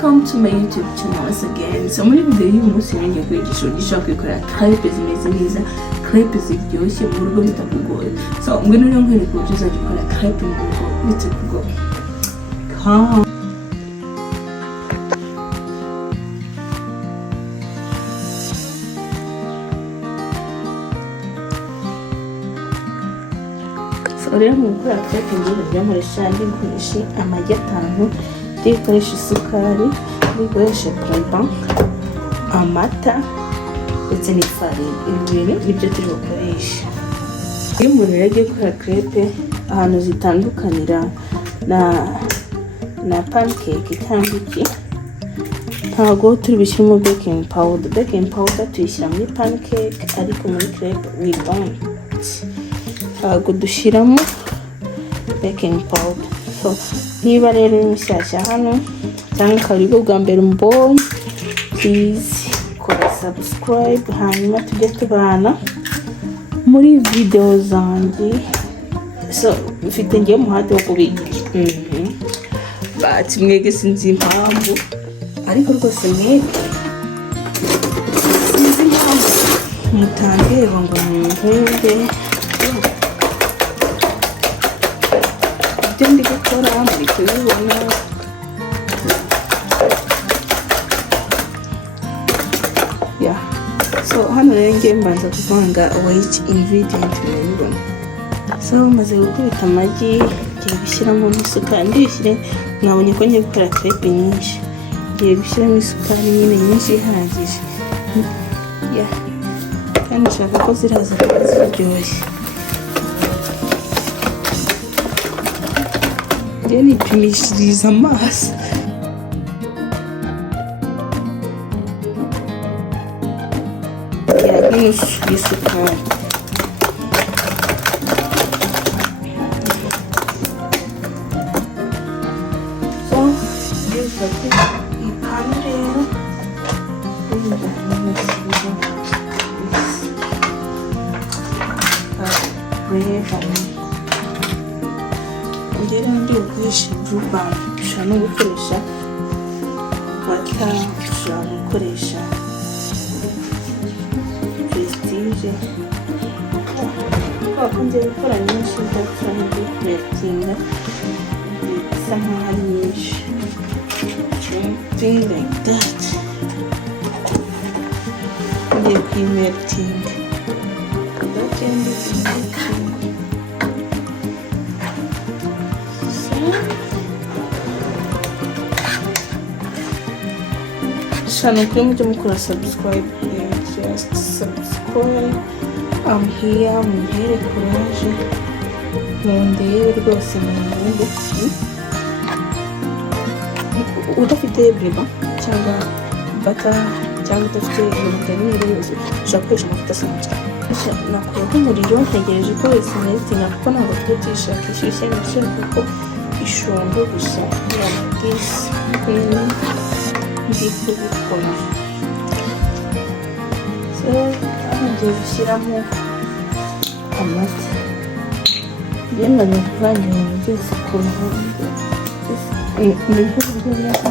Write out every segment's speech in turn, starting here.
welcome to my YouTube channel once again. So muri video y'uyu munsi ngiye kwigisha uburyo gukora crêpes zimeze neza, crêpes ziryoshye mu rugo bitakugoye. So ngwino rero nkwereka uburyo uzajya ukora crêpes mu rugo bitakugoye. Rero mu gukora crêpes ngiye nkoresha amagi 5, ndikoresha isukari, ndikoresha Reba, amata ndetse n'ifarini. Ibi bintu nibyo turi gukoresha. Iyo umuntu yagiye gukora crêpes ahantu zitandukanira na pancake cyangwa iki, ntabwo turi bushyiremo baking powder. Baking powder tuyishyira muri pancake, ariko muri crêpes we don't. Ntabwo dushyiramo baking powder. So niba rero mushyashya hano cyangwa ukaba aribwo bwa mbere mbonye, please kora subscribe hanyuma tujye tubana muri video zanjye. So mfite ngiye umuhate wo kubigisha, but mwege sinzi impamvu, ariko rwose mwege sinzi impamvu mutandeba ngo mwumve ibyo ndi gukora muri kubibona. So hano rero ngiye mbanza kuvanga which ingredient murabibona. So maze gukubita amagi ngiye gushyiramo n'isukari, ndishyire mwabonye ko ngiye gukora crêpes nyinshi, ngiye gushyiramo isukari nyine nyinshi ihagije. Kandi nshaka ko ziraza kuba ziryoshye. Ngiye nipimishiriza amaso. Nusu y'isukari. So dufate ipanu rero ngera ndi gukoresha Reba, ushaka no gukoresha wata, ushaka gukoresha kwa ngiye gukora nyinshi ndashaka kuyitinda bisa nkaho ari nyinshi. Something like that. Ngiye kuyimeltinga. Shano kuri mujye mukora subscribe, just subscribe. I'm here, muhere courage, mundebe rwose mwumve. Udafite Reba cyangwa bata cyangwa udafite ibintu yose, ushaka gukoresha amavuta asanzwe. Nakuraho umuriro ntegereje ko isinezina, kuko ntabwo tujya tuyishaka ishyushye, nashaka ko ishongo gusa. This ndi kubikora. So ngiye gushyiramo amata. Yemaze kuvanga ibintu byose ku ruhande. Ni uburyo bwiza.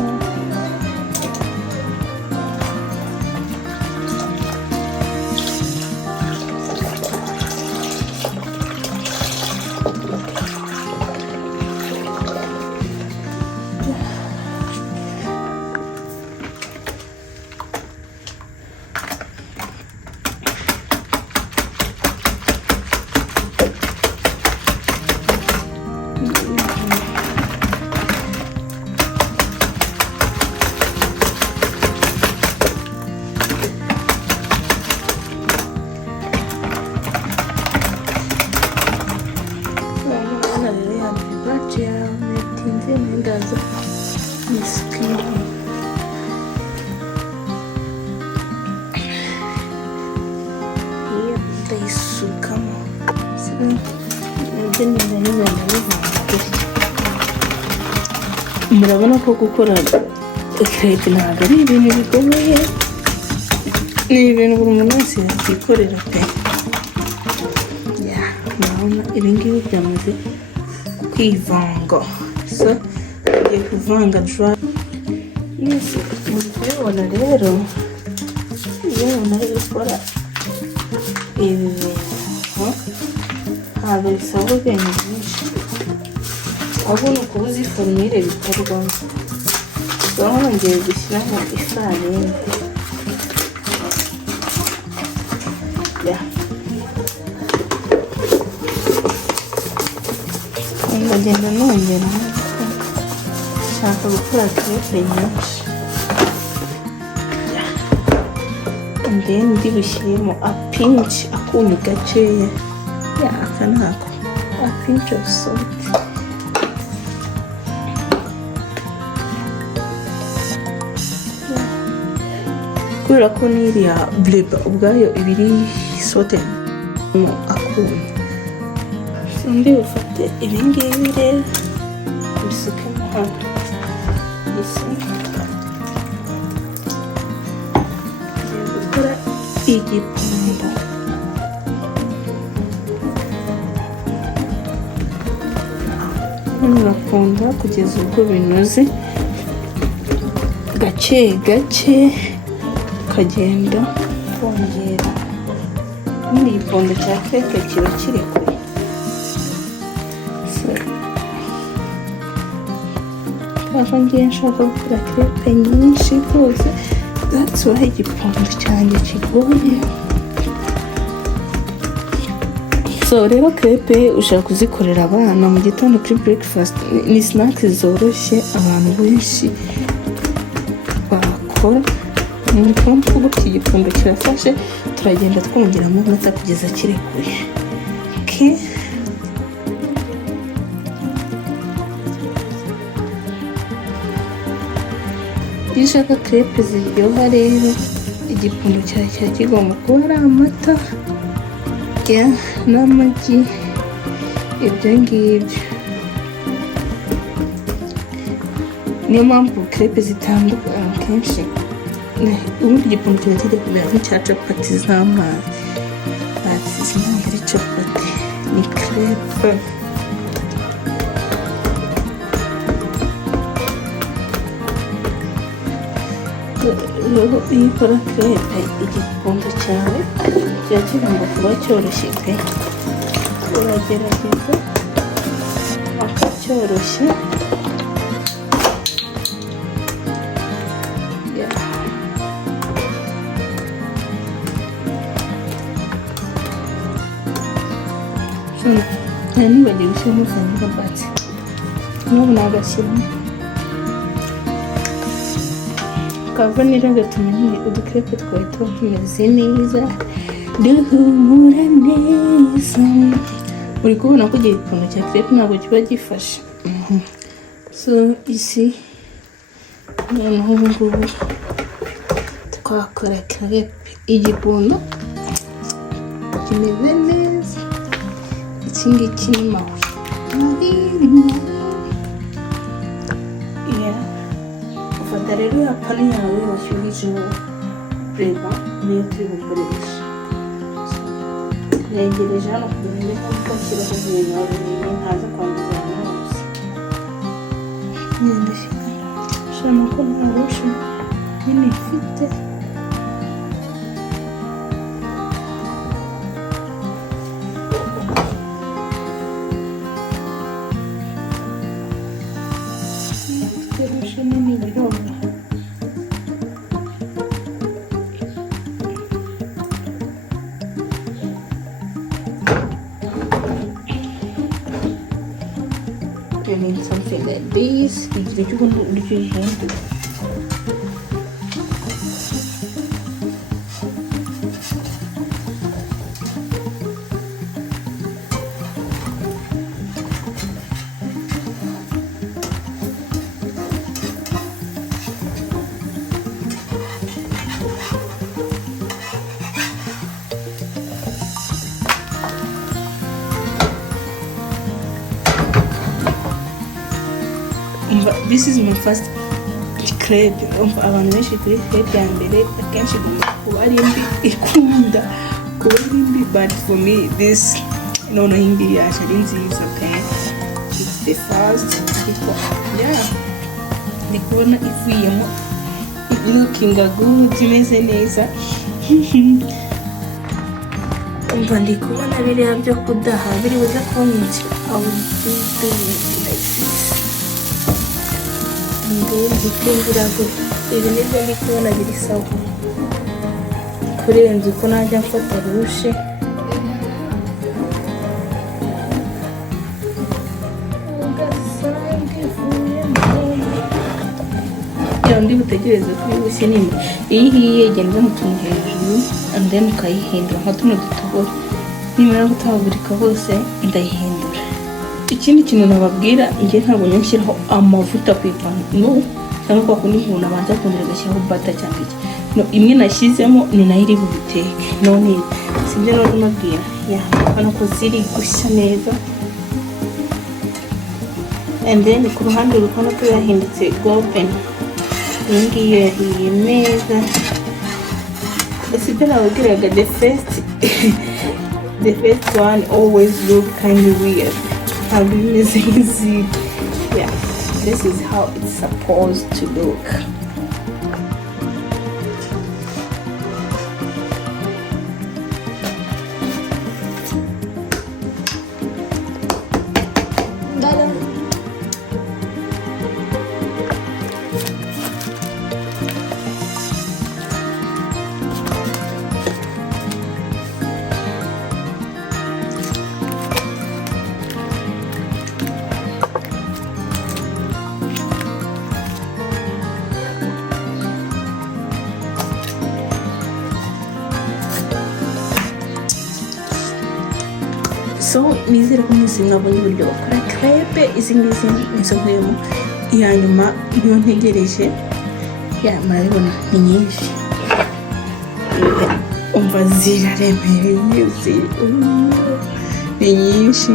Murabona ko gukora crêpes ntabwo ari ibintu bikomeye, ni ibintu buri muntu wese yakikorera pe. Murabona ibi ngibi byamaze kwivanga. So ngiye kuvanga dry mwese muri kubibona rero iyo umuntu ari gukora ibi bintu ntabwo bisaba ubwenge bwinshi, ahubwo ni ukubuza iforumire bikorwamo. Hongeye gushyiramo ifarini ndagenda nongeramo nshaka gukora crepe nyinshi, then ndi bushyiremo a pinch, akunyu gakeya, aka nako, a pinch of salt. Kubera ko n'iriya Reba ubwayo ibiri sote mu akunyu, ndi bufate ibi ngibi rero mbisukemo hano. Gukora igipunda, ngakunda kugeza ubwo binoze gake gake, ukagenda wongera. N'iki gipunda cya crepe kiba kiri kure, aho ngiye nshaka gukora crepe nyinshi rwose, that's why igipunda cyanjye kigoye. So rero crepe ushaka kuzikorera abana mu gitondo kuri breakfast, ni snacks zoroshye abantu benshi bakora. Muri kumva ko iki gipunda kirafashe, turagenda twongeramo amata kugeza kirekuye. Okay, iyo ushaka crepe ziryoha rero igipunda cyawe kigomba kuba ari amata n'amagi, ibyo ngibyo. Niyo mpamvu crepe zitandukanye kenshi, ubundi igipunda kiba kijya kumera nk'icya capati z'amazi, izi ntabwo ari capati, ni crepe. Iyo ukora crepe igipunda cyawe kiba kigomba kuba cyoroshye pe, uragerageza akacyoroshye. Nibagiwe gushyiramo vanilla bati, n'ubu nagashyiramo ka vanilla gatuma nyine udukrepe twawe tuba tumeze neza, duhumura neza. Uri kubona ko igipunda cya crepe ntabwo kiba gifashe. So isi noneho ubu ngubu twakora crepe, igipunda kimeze neza. Iki ngiki ni mawe, ufata rero ya pani yawe washyuhijeho Reba, niyo turi gukoresha. Negereje hano kugira ngo ntashyiraho ibintu binini ntaza kwanduza hose. Shana ko ntarusha nyine mfite. You need something like this. Did you want to do your hand? This is my first crepe. Abantu benshi kuri crepe ya mbere akenshi kuba ari mbi, ikunda kuba ari mbi, but for me this noneho indi yaje ari nziza pe. It's the first, yeah, ndi kubona ivuyemo looking good, imeze neza. Umva ndi kubona biriya byo kudaha biri buze kunyinjira. I will do like this. Ndikwinjira gutya. Ibi nibyo ndi kubona biri sawa. Kurenza uko najya mfata rushe. Ndi butegereze ko ibishye nini. Iyi hiye igenda mu tuntu hejuru and then ukayihindura nka tuno dutobora. Nimara gutagurika hose ndayihindura. Ikindi kintu nababwira ngiye ntabwo nyashyiraho amavuta ku ipanu. No, cyangwa kwa kundi umuntu abanza kongera agashyiraho butter cyangwa iki. No, imwe nashyizemo ni nayo iri bubiteke. None sibyo no nababwira. Ya, hano ko ziri gushya neza. And then ku ruhande rukona ko yahindutse golden. Ingi yahiye neza. Sibyo nababwiraga the first one always look kind of weird. Ntabwo bimeze nk'izindi. Yeah, this is how it's supposed to look. So nizere ko mwese mwabonye uburyo bakora crepe. Izi ngizi nizo nkuyemo. Iya nyuma niyo ntegereje. Ya murabibona ni nyinshi. Umva ziraremereye ni nyinshi.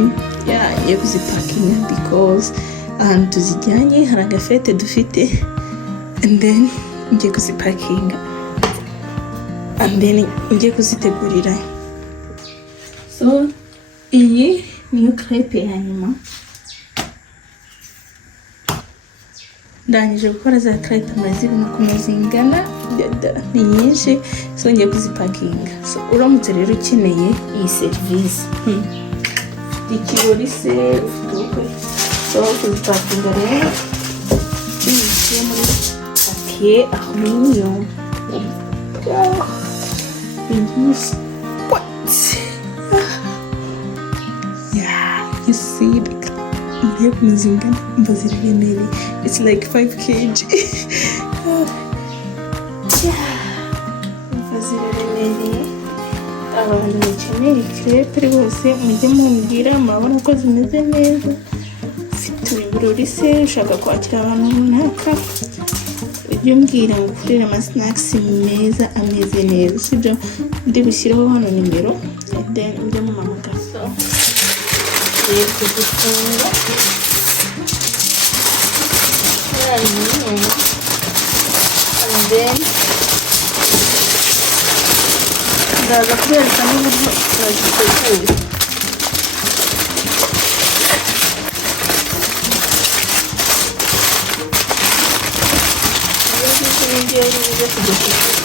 Ya ngiye kuzipakinga because ahantu tuzijyanye hari agafete dufite and then ngiye kuzipakinga and then ngiye kuzitegurira. So iyi niyo crepe ya nyuma. Ndangije gukora za crepe amazibona ukuntu zingana ni nyinshi. So ngiye kuzipakinga. So uramutse rero ukeneye iyi serivisi ikirori se ufite ubukwe so kuzipakinga rero zishyire muri papier aluminium. You see, it's like 5 kg. Abantu bakeneye crepe rwose mujye mumbwira, murabona ko zimeze neza. Ufite ibirori se ushaka kwakira abantu runaka, ujye umbwira ngo ukurire ama snacks meza ameze neza. Sibyo ndi bushyiraho hano nimero and then ujye mumamagara. Ngiye kuzifunga. And then ndaza kubereka n'uburyo baziteguye. Ngiye kujya kuzitegura.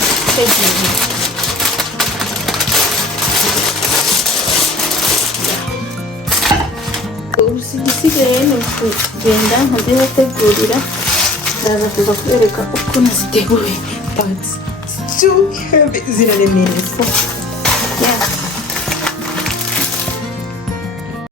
Igisigaye ni ukugenda nkazibategurira. Ndaza kuza kubereka uko naziteguye. But it's too heavy. Ziraremereye. Yeah.